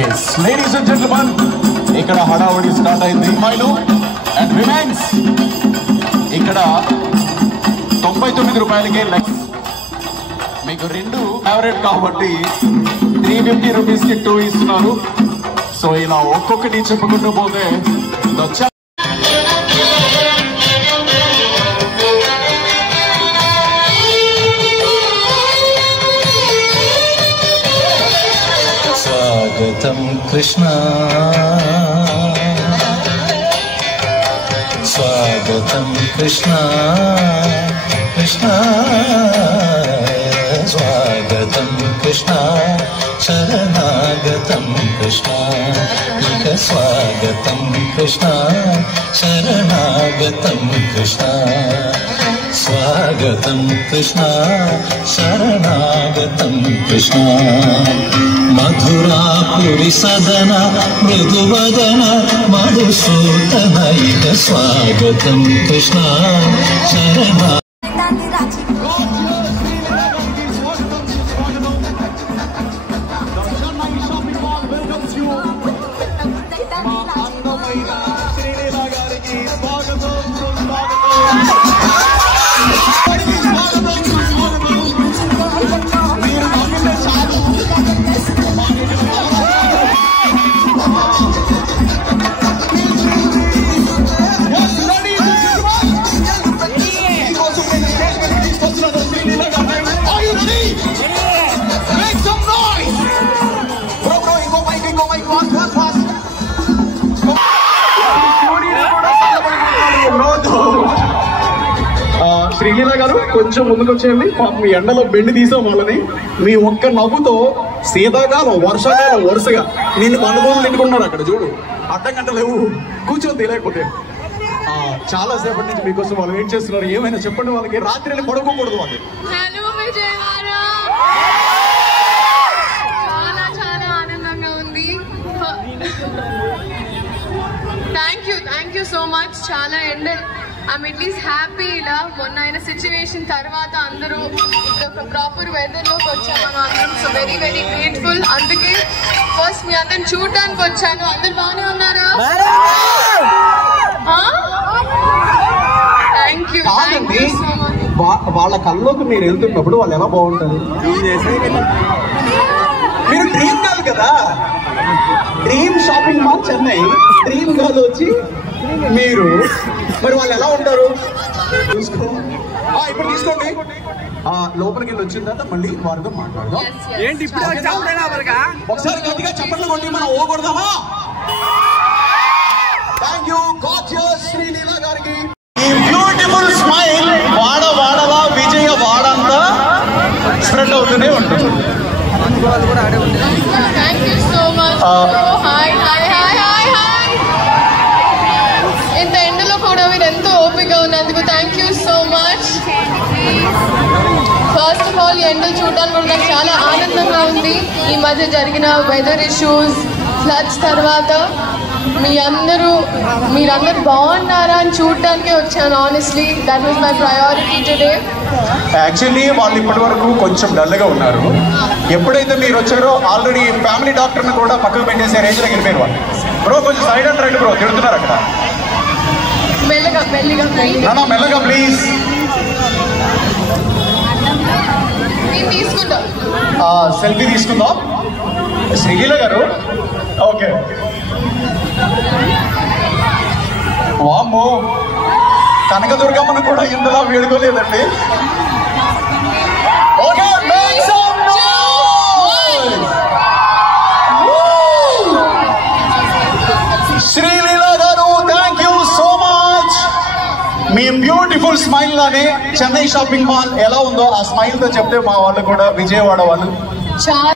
Yes, ladies and gentlemen, ఇక్కడ హడావుడి start అయింది మైలు అండ్ రిమైన్స్ ఇక్కడ 99 రూపాయలకే మీకు రెండు ఫేవరెట్ కాబట్టి 350 రూపీస్ కి 2 ఇస్తున్నారు. సో ఇలా ఒక్కొక్కటి చెప్పుకుంటూ పోతే స్వాగతం కృష్ణ స్వాగతం కృష్ణ కృష్ణ స్వాగతం కృష్ణ శరణాగతం కృష్ణ ఇక స్వాగతం కృష్ణ శరణాగతం కృష్ణ స్వాగతం కృష్ణ శరణాగతం కృష్ణ మధురాపురి సదన మృదువదన మధుసూదన ఇక స్వాగతం కృష్ణ శరణా శ్రీలీల గారు కొంచెం ముందుకు వచ్చేయండి. మీ ఎండలో బెండి తీసాం వాళ్ళని. మీ ఒక్క నవ్వుతో శీతాకాలం వర్షాకాలం వరుసగా నిన్ను బండబోలు తిట్టుకున్నారు. అక్కడ చూడు అర్థం గంట లేవు కూర్చొని తెలియకపోతే చాలా సేపటి నుంచి మీకోసం వాళ్ళు వెయిట్ చేస్తున్నారు. ఏమైనా చెప్పండి వాళ్ళకి. రాత్రి పడుకోకూడదు వాళ్ళు. చాలా ఆనందంగా ఉంది. Thank you so much. చాలా ఎండ ఐమ్ అట్లీస్ట్ హ్యాపీ. ఇలా మొన్న అయిన సిచ్యువేషన్ తర్వాత అందరూ ఒక ప్రాపర్ వెదర్ లోకి వచ్చాము మనం అందరం. So very very grateful. అందుకే ఫస్ట్ మీ అందరిని చూడడానికి వచ్చాను. అందరు బాగానే ఉన్నారా? Thank you so much. వాళ్ళ కళ్ళలోకి మీరు వెళ్తున్నప్పుడు వాళ్ళు ఎలా బాగుంటారు? మీరు డ్రీమ్ గర్ల్ కదా, dream shopping mall Chennai dream girl వచ్చి మీరు మరి వాళ్ళు ఎలా ఉంటారు చూసుకో. ఇప్పుడు తీసుకోండి. లోపలికి వెళ్ళి వచ్చిన తర్వాత మళ్ళీ వారితో మాట్లాడదాం. ఒకసారి గట్టిగా చప్పట్లు కొట్టి మనం ఓగొడదామా? థ్యాంక్ యూ గార్జియస్ శ్రీలీల గారికి. ఈ బ్యూటిఫుల్ స్మైల్ వాడలా విజయ వాడంతా స్ప్రెడ్ అవుతూనే ఉంటుంది. Thank you so much. Hi hi hi hi hi. ఇంత ఎండలో కూడా మీరు ఎంతో ఓపికగా ఉన్నందుకు thank you so much. First of all ఈ ఎండలు చూడడానికి కూడా నాకు చాలా ఆనందంగా ఉంది. ఈ మధ్య జరిగిన వెదర్ ఇష్యూస్ ఫ్లడ్స్ తర్వాత మీరందరూ బాగున్నారా అని చూడటానికే వచ్చాను. Honestly that was my priority today. Actually వాళ్ళు ఇప్పటి వరకు కొంచెం డల్గా ఉన్నారు. ఎప్పుడైతే మీరు వచ్చారో ఆల్రెడీ ఫ్యామిలీ డాక్టర్ని కూడా పక్కకు పెట్టేసే రేంజ్లోకి వెళ్ళిపోయారు వాళ్ళు. బ్రో కొంచెం సైడ్ అండ్ రైట్ బ్రో, తిడుతున్నారు అక్కడ. మెల్లగా మెల్లగా ప్లీజ్. తీసుకుంటాం, సెల్ఫీ తీసుకుందాం. శ్రీలీల గారు ఓకే. వామ్మో, కనకదుర్గమ్మను కూడా ఇందులో వేడుకోలేదండి. Okay, make some noise. Sreeleela garu thank you so much. మీ బ్యూటిఫుల్ స్మైల్ లానే చెన్నై షాపింగ్ మాల్ ఎలా ఉందో ఆ స్మైల్ తో చెప్తే మా వాళ్ళు కూడా విజయవాడ వాళ్ళు